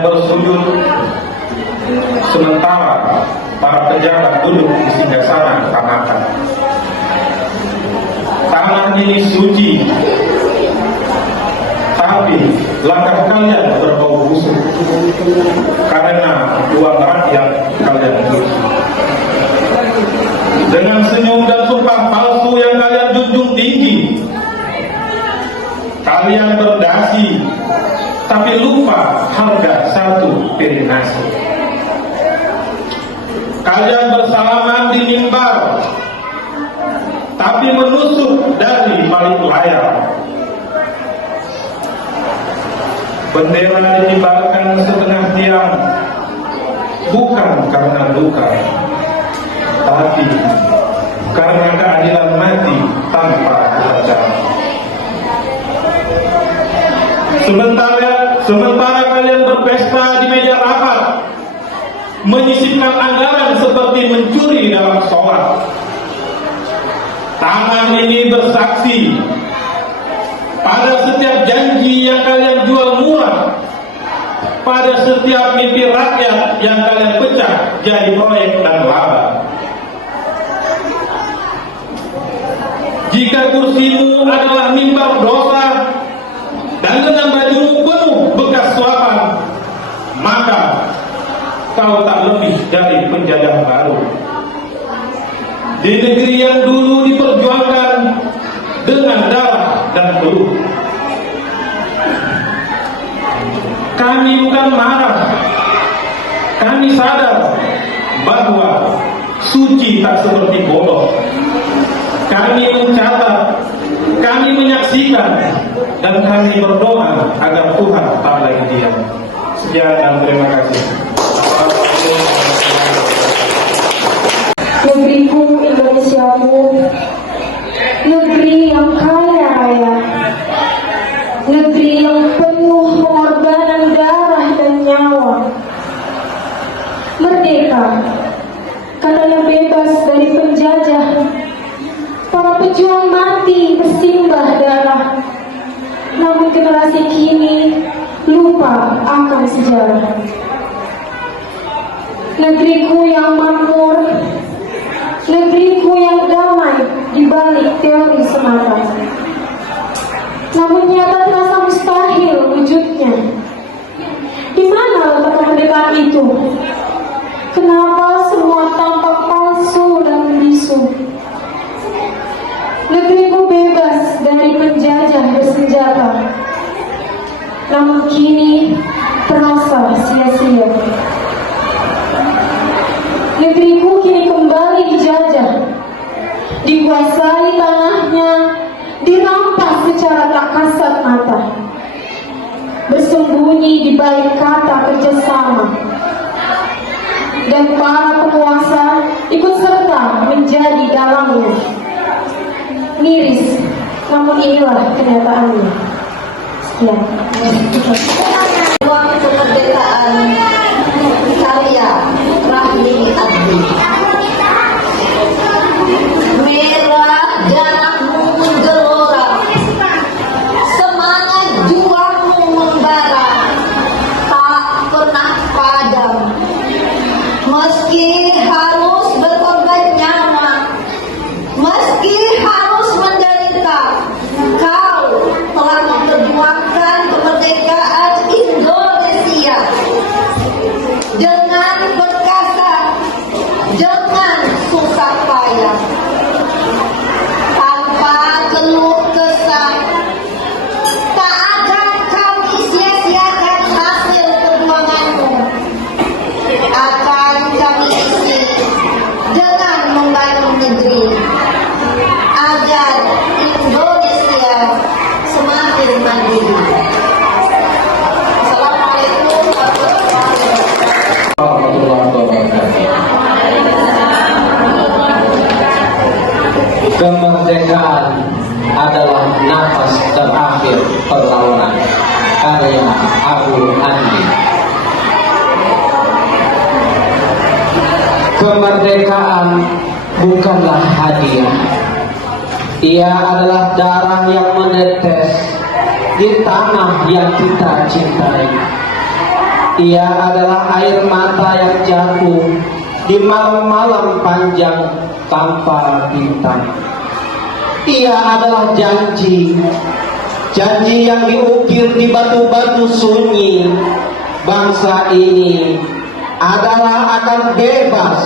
kalian bersujud sementara para penjaga duduk di singgasana kehormatan. Tanah ini suci, tapi langkah kalian berbau busuk karena uang rakyat kalian cuci. Dengan senyum dan sumpah palsu yang kalian junjung tinggi, kalian berdasi tapi lupa harga satu piring nasi. Kalian bersalaman di mimbar tapi menusuk dari balik layar. Bendera dikibarkan setengah tiang, bukan karena luka, tapi karena keadilan mati tanpa kehancuran. Sementara kalian berpesta di meja rapat, menyisipkan anggaran seperti mencuri dalam sholat. Tangan ini bersaksi pada setiap janji yang kalian jual murah, pada setiap mimpi rakyat yang kalian pecah jadi proyek dan laba. Jika kursimu adalah mimbar dosa dan dengan bajumu penuh bekas suapan, maka kau tak lebih dari penjajah baru di negeri yang dulu diperjuangkan dengan darah dan peluh. Kami bukan marah, kami sadar bahwa suci tak seperti bodoh. Kami mencatat, kami menyaksikan, dan kami berdoa agar Tuhan tak lagi diam. Sekian dan terima kasih. Negeriku Indonesiaku, negeri yang kaya raya, negeri yang penuh pengorbanan darah dan nyawa. Merdeka karena bebas dari penjajah. Para pejuang mati bersimbah darah, namun generasi kini lupa akan sejarah. Negeriku yang makmur, negeriku yang damai di balik teori semata. Namun nyata terasa mustahil wujudnya. Di mana letak kemerdekaan itu? Kenapa semua tampak palsu dan bisu? Negeriku bebas dari penjajah bersenjata, namun kini terasa sia-sia. Negeriku kini kembali dijajah, dikuasai tanahnya, dirampas secara tak kasat mata, bersembunyi di balik kata kerjasama, dan para penguasa ikut serta menjadi dalangnya. Miris, namun inilah kenyataannya. Sekian. Ruang kemerdekaan karya Rahmi Abdi. Merah darahmu menggelora, semangat juangmu membara, tak pernah padam. Meski harus berkorban nyawa, meski harus menderita, kau telah memperjuangkan kemerdekaan Indonesia dengan perkasa, dengan susah payah, tanpa keluh kesah. Tak akan kami sia-siakan hasil perjuanganmu, akan kami isi dengan membangun negeri agar Indonesia semakin mandiri. Assalamualaikum warahmatullahi wabarakatuh. Kemerdekaan adalah nafas terakhir perlawanan. Karya Abu Andi. Kemerdekaan bukanlah hadiah. Ia adalah darah yang menetes di tanah yang kita cintai. Ia adalah air mata yang jatuh di malam-malam panjang tanpa bintang. Ia adalah janji yang diukir di batu-batu sunyi. Bangsa ini adalah akan bebas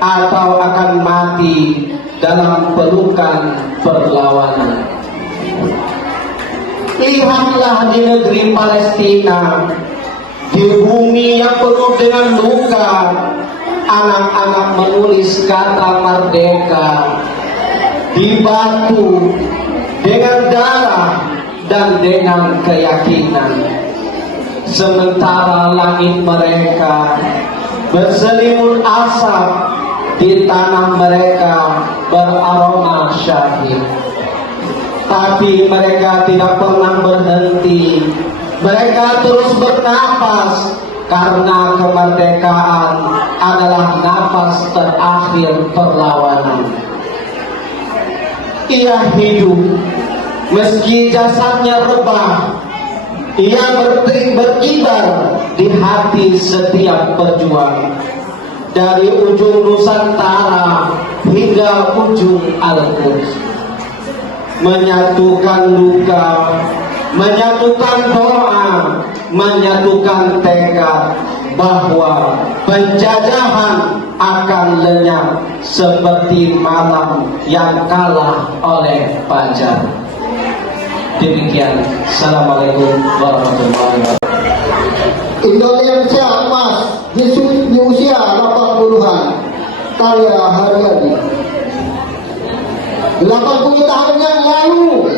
atau akan mati dalam pelukan perlawanan. Lihatlah di negeri Palestina, di bumi yang penuh dengan luka, anak-anak menulis kata merdeka di batu dengan darah dan dengan keyakinan. Sementara langit mereka berselimut asap, di tanah mereka beraroma syahid. Tapi mereka tidak pernah berhenti. Mereka terus bernapas karena kemerdekaan adalah napas terakhir perlawanan. Ia hidup meski jasadnya rebah. Ia berkibar di hati setiap pejuang, dari ujung Nusantara hingga ujung Al-Quds. Menyatukan luka, menyatukan doa, menyatukan tekad bahwa penjajahan akan lenyap seperti malam yang kalah oleh fajar. Demikian. Assalamualaikum warahmatullahi wabarakatuh. Indonesia emas di usia 80-an, karya Haryadi. 80 tahun yang lalu,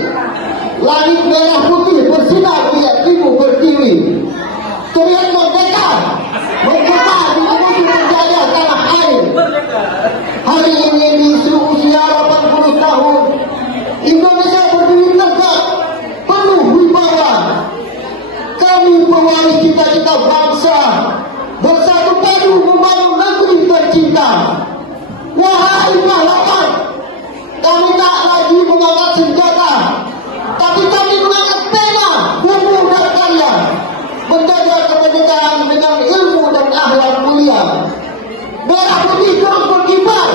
langit merah putih bersinar lihat ibu berdiri. Teriak merdeka, merdeka di musuh penjajah tanah air. Hari ini di usia 80 tahun, Indonesia berdiri tegak, penuh wibawa. Kami pewaris cita-cita bangsa, bersatu padu membangun negeri tercinta. Wahai pahlawan, kami tak lagi mengangkat senjata, tapi kami mengangkat pena, buku dan karya, menjaga kemerdekaan dengan ilmu dan akhlak mulia. Merah putih terus berkibar.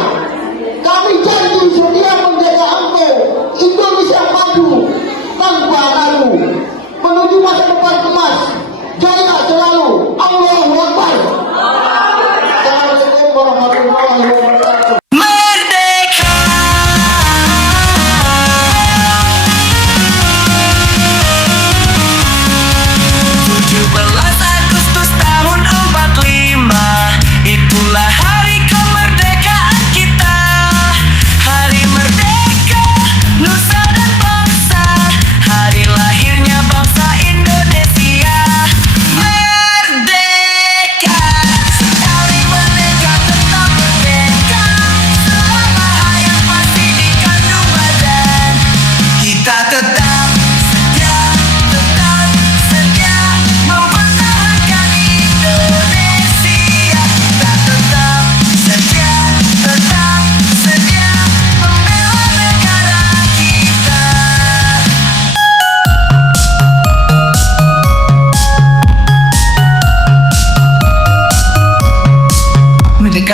Kami janji setia menjaga engkau, Indonesia maju tanpa ragu, menuju masa depan emas. Jaya selalu. Allahu Akbar. Assalamualaikum warahmatullahi wabarakatuh.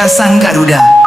Sang Garuda.